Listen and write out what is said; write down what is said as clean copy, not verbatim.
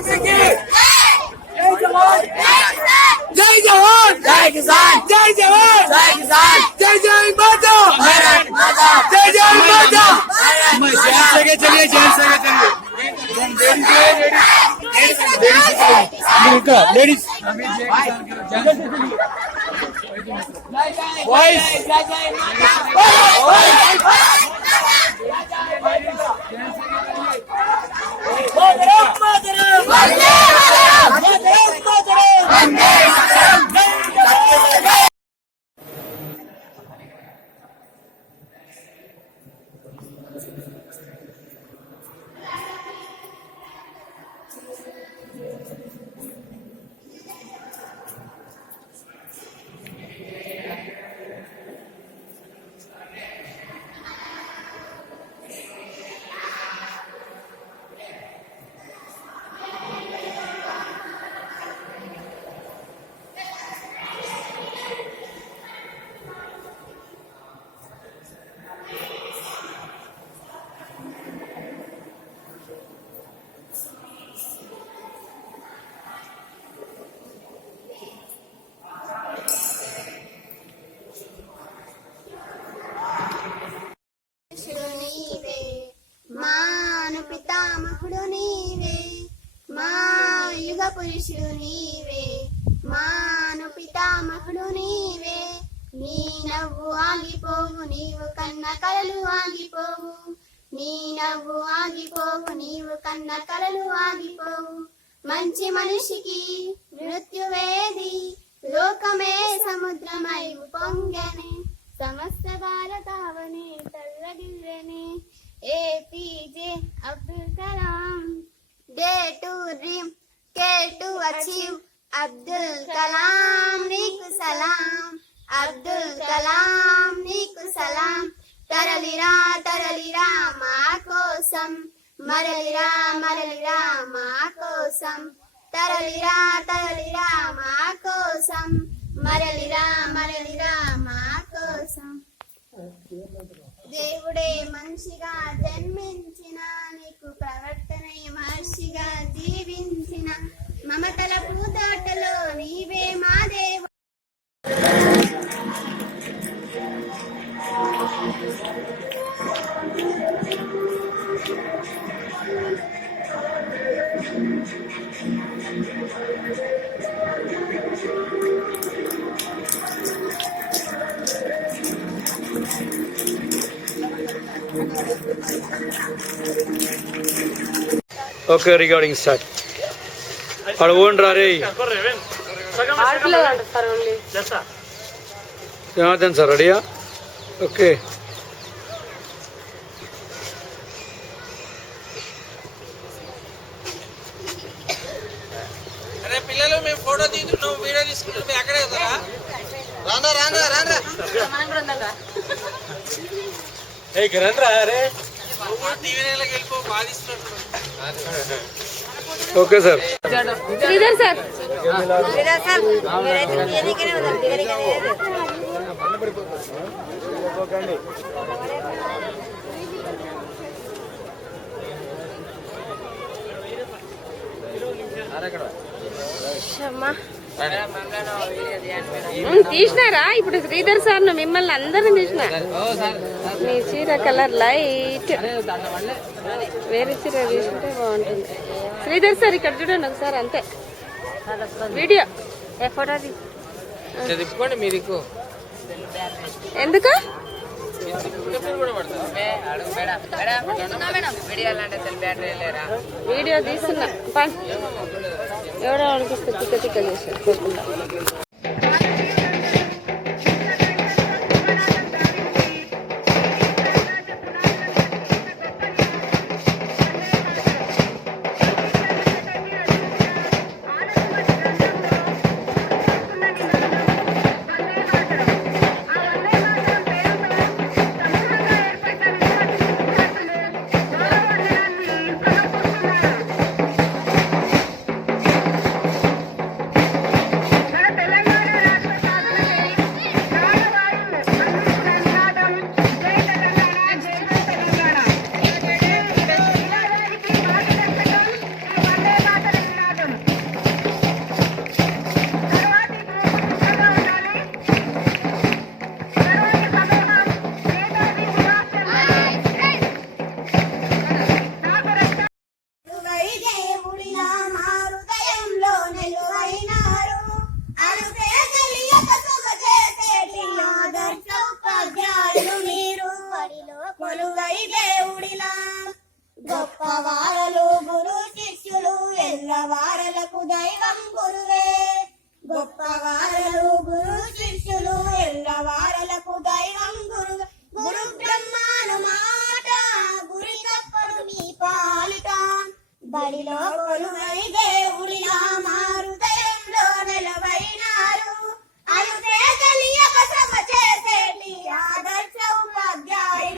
जय जवान जय किसान जय जवान जय किसान जय जय माता जय जय माता चलिए जेल से चलिए लेडीज वॉइस పితామహుడు నీవే మా యుగ పురుషుడు నీవే మాను పితామహుడు నీవే నీ నవ్వు ఆగిపోవు నీవు కన్న కలలు ఆగిపోవు నీ నవ్వు ఆగిపోవు నీవు కన్న కలలు ఆగిపోవు మంచి మనిషికి మృత్యువేది లోకమే సముద్రమై పొంగనే సమస్త భారతావని తల్లగిల్లనే APJ Abdul Kalam Day to dream K to achieve Abdul Kalam Niku salam Abdul Kalam Niku salam Taralira taralira ma kosam Maralira maralira ma kosam Taralira taralira ma kosam Maralira maralira ma kosam దేవుడే మనిషిగా జన్మించిన నీకు ప్రవర్తనే మహర్షిగా జీవించిన మమతల పూతోటలో నీవే మా దేవ Okay, recording start. Our own Rare. Jonathan sir, ready? Okay. అరే పిల్లలు మేము ఫోటో తీస్తున్నాం వీడియో తీసుకుంటాం మీరు అక్కడే కదా రాందా రాందా రాందా ఏ గరంద్రా అరే టీవీలోకి వెళ్ళిపో బాధిస్తున్నాడు okay sir Sridhar sir Sridhar sir మీరైతే తీయనికనే ఉందాం తీయనికనే తీసినారా ఇప్పుడు శ్రీధర్ సార్ మిమ్మల్ని అందరిని తీసిన మీ చీర కలర్ లైట్ వేరే చీర తీసుకుంటే బాగుంటుంది శ్రీధర్ సార్ ఇక్కడ చూడండి ఒకసారి అంతే వీడియో ఏ ఫోటో తిప్పుకోండి మీ దిక్కు ఎందుకు వీడియో తీస్తున్నా ఎవడో అనిపిస్తుంది తిక్క తిక్క చేశారు తెలంగాణ బడిలో కొలువై దేవుడిలా మారుత